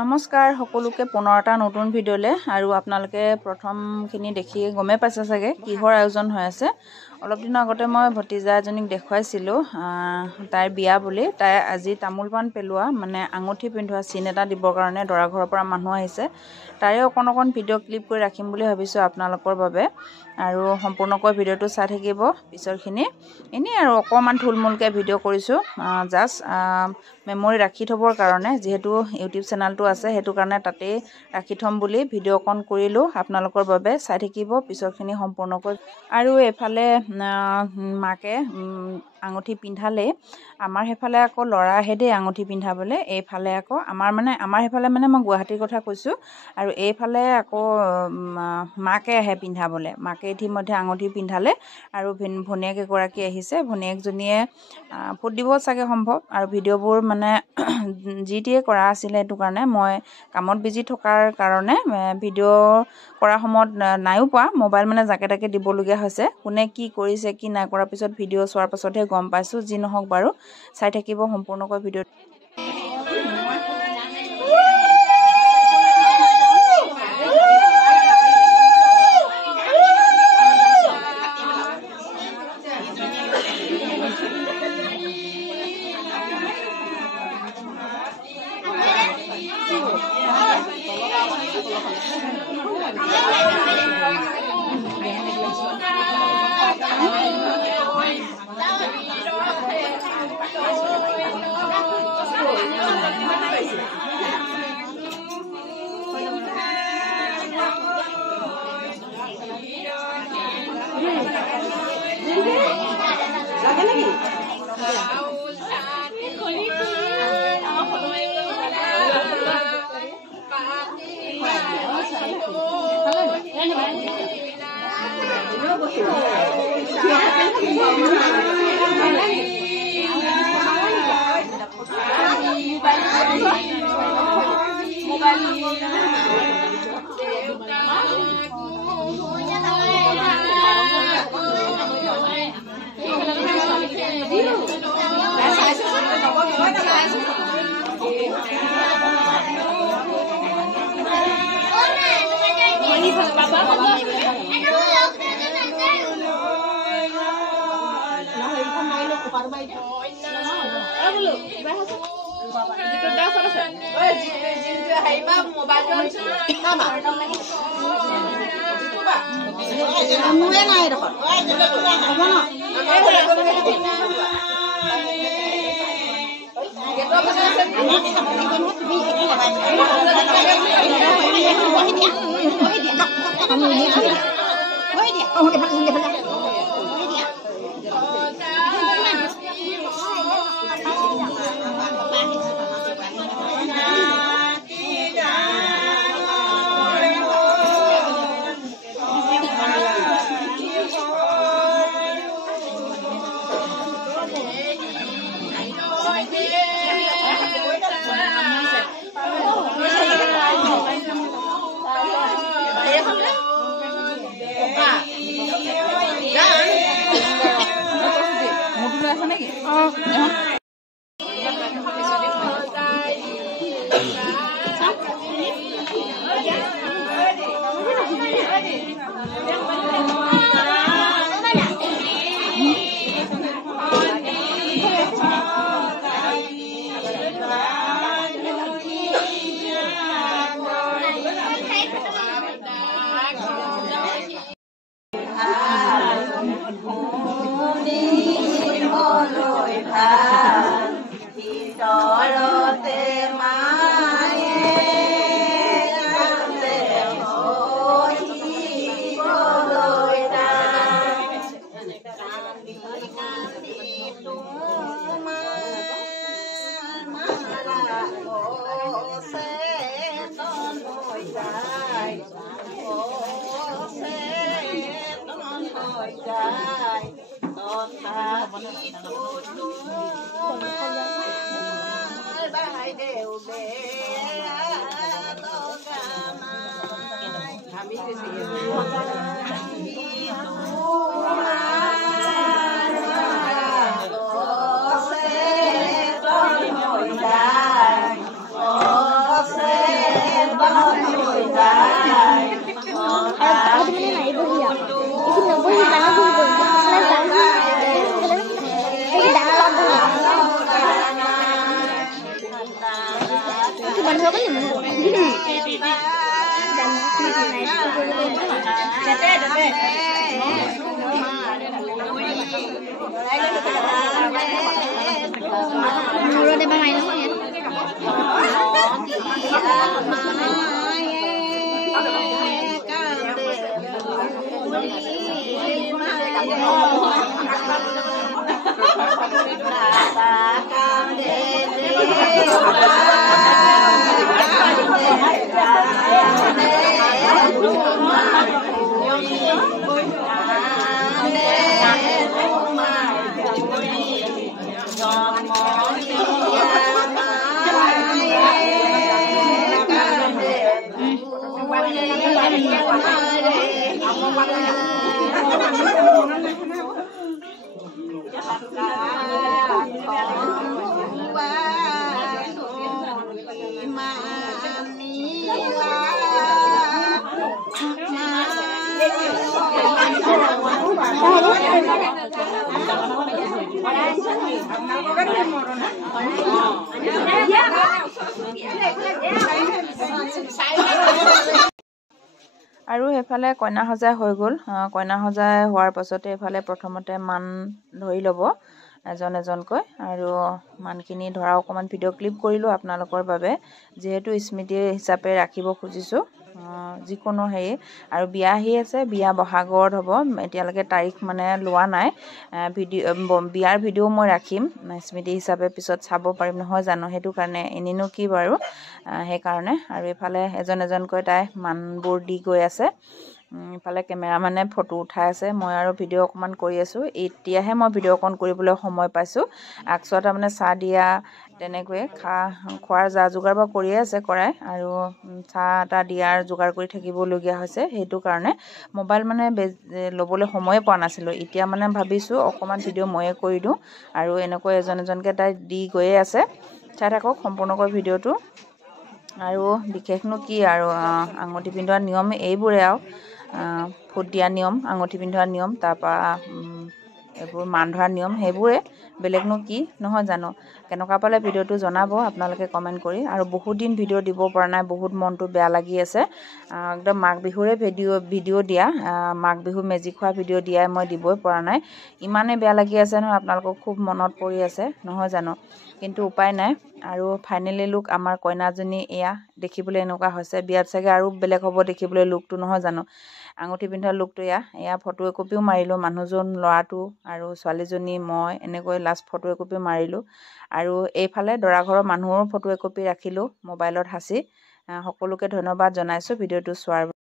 নমস্কাৰ সকলোকে পুনৰ এটা নতুন ভিডিঅ'লে আৰু আপোনালোকে প্ৰথমখিনি দেখি গমে পাইছে চাগে কিহৰ আয়োজন হৈ আছে। অলপ দিনৰ আগতে মই ভতিজা এজনীক দেখুৱাইছিলোঁ তাইৰ বিয়া বুলি। তাই আজি তামোল পাণ পেলোৱা মানে আঙুঠি পিন্ধোৱা চিন এটা দিবৰ কাৰণে দৰা ঘৰৰ পৰা মানুহ আহিছে। তাৰে অকণ ভিডিঅ' ক্লিপ কৰি ৰাখিম বুলি ভাবিছোঁ আপোনালোকৰ বাবে, আৰু সম্পূৰ্ণকৈ ভিডিঅ'টো চাই থাকিব পিছৰখিনি। এনেই আৰু অকণমান থুলমূলকৈ ভিডিঅ' কৰিছোঁ, জাষ্ট মেমৰি ৰাখি থ'বৰ কাৰণে, যিহেতু ইউটিউব চেনেলটো আছে সেইটো কাৰণে তাতেই ৰাখি থ'ম বুলি ভিডিঅ' অকণ কৰিলোঁ আপোনালোকৰ বাবে। চাই থাকিব পিছৰখিনি সম্পূৰ্ণকৈ। আৰু এইফালে মাকে আঙুঠি পিন্ধালেই, আমাৰ সেইফালে আকৌ ল'ৰা আহে দেই আঙুঠি পিন্ধাবলৈ। এইফালে আকৌ আমাৰ সেইফালে মানে মই গুৱাহাটীৰ কথা কৈছোঁ, আৰু এইফালে আকৌ মাকে আহে পিন্ধাবলৈ। মাকে ইতিমধ্যে আঙুঠি পিন্ধালে আৰু ভনীয়েক এগৰাকী আহিছে। ভনীয়েকজনীয়ে ফুট দিব চাগে সম্ভৱ, আৰু ভিডিঅ'বোৰ মানে যিটিয়ে কৰা আছিলে, সেইটো কাৰণে মই কামত বিজি থকাৰ কাৰণে ভিডিঅ' কৰা সময়ত নাইও পোৱা। মোবাইল মানে জাকে তাকে দিবলগীয়া হৈছে। কোনে কি কৰিছে কি নাই কৰাৰ পিছত ভিডিঅ' চোৱাৰ পাছতহে গম পাইছোঁ। যি নহওক বাৰু চাই থাকিব সম্পূৰ্ণকৈ ভিডিঅ'। আৰু এফালে কইনা সজাই হৈ গ'ল। কইনা সজাই হোৱাৰ পাছতে এফালে প্ৰথমতে মান ধৰি ল'ব এজন এজনকৈ, আৰু মানখিনি ধৰা অকণমান ভিডিঅ' ক্লিপ কৰিলোঁ আপোনালোকৰ বাবে, যিহেতু স্মৃতি হিচাপে ৰাখিব খুজিছোঁ যিকোনো হেৰি। আৰু বিয়া আহি আছে, বিয়া বহাগত হ'ব, এতিয়ালৈকে তাৰিখ মানে লোৱা নাই। বিয়াৰ ভিডিঅ' মই ৰাখিম স্মৃতি হিচাপে, পিছত চাব পাৰিম নহয় জানো, সেইটো কাৰণে এনেনো কি বাৰু, সেইকাৰণে। আৰু এইফালে এজন এজনকৈ তাই মানবোৰ দি গৈ আছে। ইফালে কেমেৰামেনে ফটো উঠাই আছে, মই আৰু ভিডিঅ' অকণমান কৰি আছোঁ। এতিয়াহে মই ভিডিঅ' অকণ কৰিবলৈ সময় পাইছোঁ। আগচোৱা তাৰমানে চাহ দিয়া তেনেকৈয়ে খোৱাৰ যা যোগাৰ বাৰু কৰিয়ে আছে কৰাই, আৰু চাহ তাহ দিয়াৰ যোগাৰ কৰি থাকিবলগীয়া হৈছে। সেইটো কাৰণে মোবাইল মানে ল'বলৈ সময়ে পোৱা নাছিলোঁ। এতিয়া মানে ভাবিছোঁ অকণমান ভিডিঅ' ময়ে কৰি দিওঁ, আৰু এনেকৈ এজন এজনকৈ তাই দি গৈয়ে আছে। চাই থাকক সম্পূৰ্ণকৈ ভিডিঅ'টো। আৰু বিশেষনো কি আৰু, আঙুঠি পিন্ধোৱা নিয়ম এইবোৰে আৰু, ফুট দিয়া নিয়ম, আঙুঠি পিন্ধোৱা নিয়ম, তাৰপৰা এইবোৰ মান ধৰা নিয়ম, সেইবোৰে, বেলেগনো কি নহয় জানো। কেনেকুৱা পালে ভিডিঅ'টো জনাব আপোনালোকে কমেণ্ট কৰি। আৰু বহুত দিন ভিডিঅ' দিব পৰা নাই, বহুত মনটো বেয়া লাগি আছে। একদম মাঘ বিহুৰে ভিডিঅ' দিয়া, মাঘ বিহু মেজি খোৱা ভিডিঅ' দিয়াই মই দিবই পৰা নাই। ইমানেই বেয়া লাগি আছে নহয়, আপোনালোকক খুব মনত পৰি আছে নহয় জানো, কিন্তু উপায় নাই। আৰু ফাইনেলি লুক আমাৰ কইনাজনী এয়া দেখিবলৈ এনেকুৱা হৈছে। বিয়াত চাগে আৰু বেলেগ হ'ব দেখিবলৈ লুকটো নহয় জানো। আঙুঠি পিন্ধোৱা লুকটো এয়া ফটো একপিও মাৰিলোঁ, মানুহজন, ল'ৰাটো আৰু ছোৱালীজনী, মই এনেকৈ লাষ্ট ফটো একপি মাৰিলোঁ। আৰু এইফালে দৰা ঘৰৰ মানুহৰো ফটো একপি ৰাখিলোঁ মোবাইলত সাঁচি। সকলোকে ধন্যবাদ জনাইছোঁ ভিডিঅ'টো চোৱাৰ বাবে।